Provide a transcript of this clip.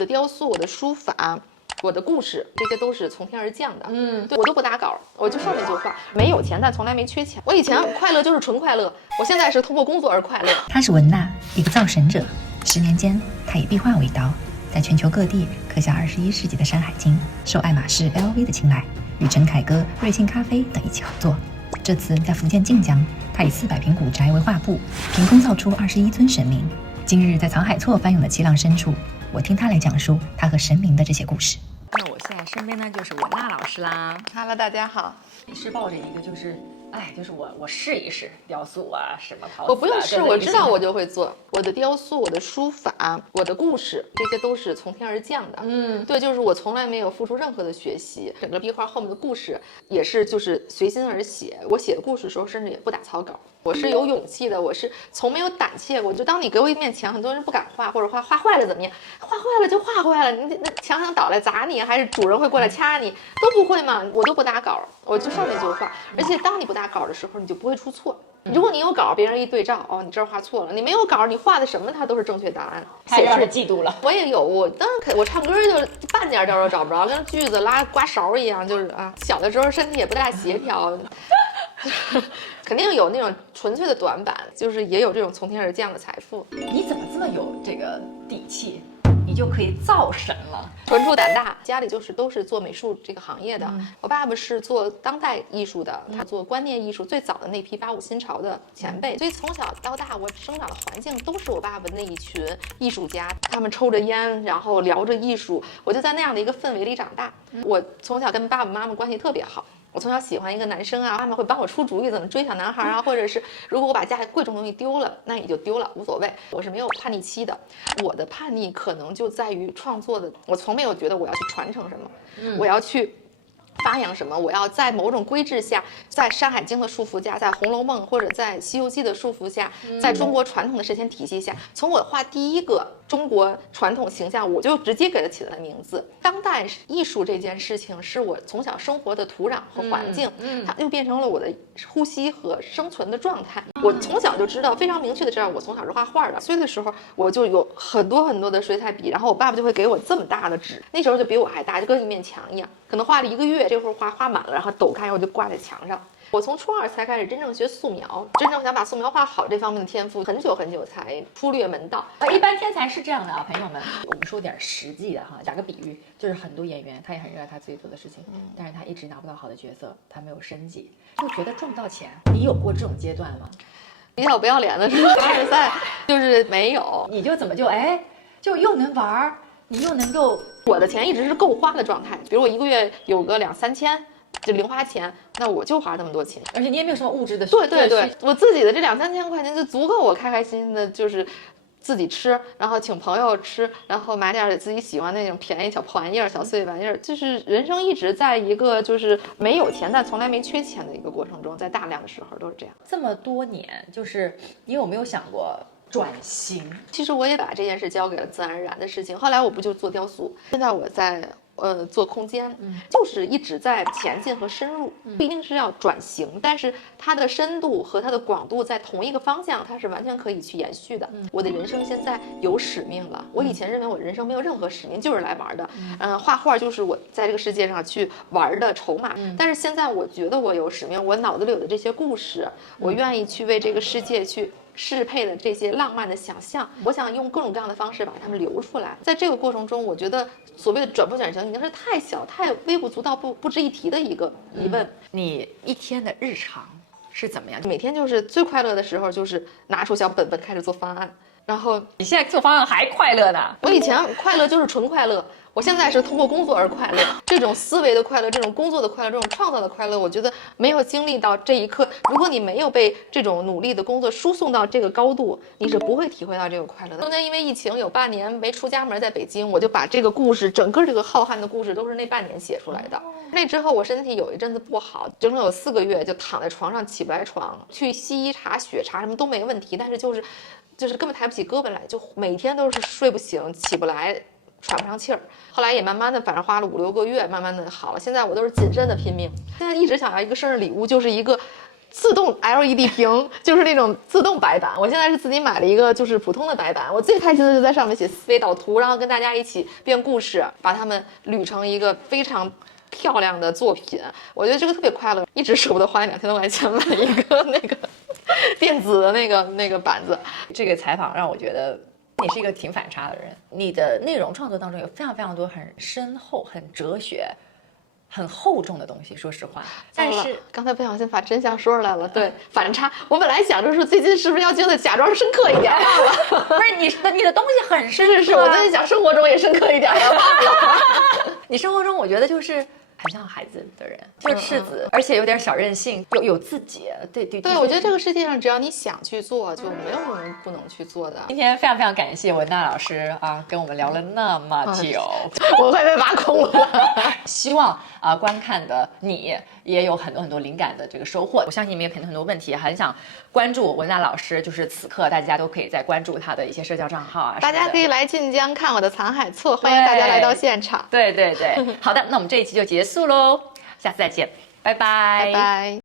的雕塑、我的书法、我的故事，这些都是从天而降的。对，我都不打稿，我就说那句话，没有钱，但从来没缺钱。我以前快乐就是纯快乐，我现在是通过工作而快乐。他是文娜，一个造神者。10年间，他以壁画为刀，在全球各地刻下21世纪的《山海经》，受爱马仕、LV 的青睐，与陈凯歌、瑞幸咖啡等一起合作。这次在福建晋江，他以400坪古宅为画布，凭空造出21尊神明。今日在曹海错翻涌的凄浪深处，我听他来讲述他和神明的这些故事。那我现在身边呢就是文娜老师啦。Hello， 大家好。你是抱着一个就是我试一试雕塑啊，什么陶瓷啊，我不用试，我知道我就会做。我的雕塑、我的书法、我的故事，这些都是从天而降的。对，就是我从来没有付出任何的学习，整个壁画后面的故事也是就是随心而写。我写的故事的时候，甚至也不打草稿。我是有勇气的，我是从没有胆怯过。就当你给我一面墙，很多人不敢画，或者画坏了怎么样？画坏了就画坏了，你那墙想倒来砸你，还是主人会过来掐你，都不会嘛。我都不打稿，我就说那句话。而且当你不打稿的时候，你就不会出错。如果你有稿，别人一对照，哦，你这儿画错了；你没有稿，你画的什么它都是正确答案。太让人嫉妒了。我也有，我当然我唱歌就半点调都找不着，跟锯子拉刮勺一样，就是啊，小的时候身体也不大协调。肯定有那种纯粹的短板，就是也有这种从天而降的财富。你怎么这么有这个底气，你就可以造神了？纯出胆大，家里都是做美术这个行业的。我爸爸是做当代艺术的，他做观念艺术最早的那批85新潮的前辈，所以从小到大我生长的环境都是我爸爸那一群艺术家，他们抽着烟，然后聊着艺术，我就在那样的一个氛围里长大。我从小跟爸爸妈妈关系特别好。我从小喜欢一个男生啊，妈妈会帮我出主意怎么追小男孩啊，或者是如果我把家里贵重东西丢了，那也就丢了，无所谓。我是没有叛逆期的，我的叛逆可能就在于创作的，我从没有觉得我要去传承什么，我要去发扬什么，我要在某种规制下，在《山海经》的束缚下，在《红楼梦》或者在《西游记》的束缚下，在中国传统的视线体系下，从我画第一个中国传统形象，我就直接给它起了名字。当代艺术这件事情是我从小生活的土壤和环境，它就变成了我的呼吸和生存的状态。我从小就知道，非常明确的知道，我从小是画画的。岁的时候，我就有很多的水彩笔，然后我爸爸就会给我这么大的纸，那时候就比我还大，就跟一面墙一样，可能画了1个月，这会儿画满了，然后抖开，然后就挂在墙上。我从初2才开始真正学素描，真正想把素描画好这方面的天赋，很久才出略门道。一般天才是这样的啊，朋友们。我们说点实际的哈，打个比喻，就是很多演员他也很热爱他自己做的事情，但是他一直拿不到好的角色，他没有生计，就觉得赚不到钱。你有过这种阶段吗？比较不要脸的是凡尔赛，就是没有，你就怎么就又能玩，你又能够，我的钱一直是够花的状态，比如我1个月有个2-3千。就零花钱，那我就花那么多钱，而且你也没有什么物质的需求。对，我自己的这2-3千块钱就足够我开开心心的，就是自己吃，然后请朋友吃，然后买点自己喜欢那种便宜小破玩意儿、小碎玩意儿，就是人生一直在一个就是没有钱但从来没缺钱的一个过程中，在大量的时候都是这样。这么多年，就是你有没有想过转型？其实我也把这件事交给了自然而然的事情。后来我不就做雕塑，现在我在做空间，就是一直在前进和深入，不一定是要转型，但是它的深度和它的广度在同一个方向，它是完全可以去延续的。我的人生现在有使命了，我以前认为我人生没有任何使命，就是来玩的，画画就是我在这个世界上去玩的筹码。但是现在我觉得我有使命，我脑子里有的这些故事，我愿意去为这个世界去适配的这些浪漫的想象，我想用各种各样的方式把它们流出来。在这个过程中，我觉得所谓的转不转型已经是太小、太微不足道、不值一提的一个疑问。你一天的日常是怎么样？每天就是最快乐的时候，就是拿出小本本开始做方案。然后你现在做方案还快乐呢？我以前快乐就是纯快乐，我现在是通过工作而快乐。这种思维的快乐，这种工作的快乐，这种创造的快乐，我觉得没有经历到这一刻，如果你没有被这种努力的工作输送到这个高度，你是不会体会到这个快乐的。中间因为疫情有半年没出家门，在北京，我就把这个故事，整个这个浩瀚的故事都是那半年写出来的。那之后我身体有一阵子不好，整整有4个月就躺在床上起不来床，去西医查血查什么都没问题，但是就是根本抬不起胳膊来，就每天都是睡不醒起不来，喘不上气儿。后来也慢慢的，反正花了5-6个月，慢慢的好了。现在我都是谨慎的拼命。现在一直想要一个生日礼物，就是一个自动 LED 屏，就是那种自动白板。我现在是自己买了一个就是普通的白板，我最开心的就在上面写思维导图，然后跟大家一起编故事，把它们捋成一个非常漂亮的作品。我觉得这个特别快乐，一直舍不得花那2000多块钱买一个那个电子的那个板子。这个采访让我觉得你是一个挺反差的人，你的内容创作当中有非常非常多很深厚、很哲学、很厚重的东西，说实话。但是刚才不小心把真相说出来了，对，反差。我本来想着是最近是不是要觉得假装深刻一点，忘了。不是你的东西很深刻，是我最近想生活中也深刻一点了，忘了。你生活中我觉得就是很像孩子的人，就是赤子，而且有点小任性，有自己。对，我觉得这个世界上只要你想去做，就没有人不能去做的。今天非常非常感谢文娜老师啊，跟我们聊了那么久，我快被挖空了。希望观看的你也有很多很多灵感的这个收获。我相信你们也肯定很多问题，很想关注文娜老师，就是此刻大家都可以在关注她的一些社交账号啊，大家可以来晋江看我的藏海册，欢迎大家来到现场。对，好的，那我们这一期就结束喽，下次再见，拜拜，拜拜。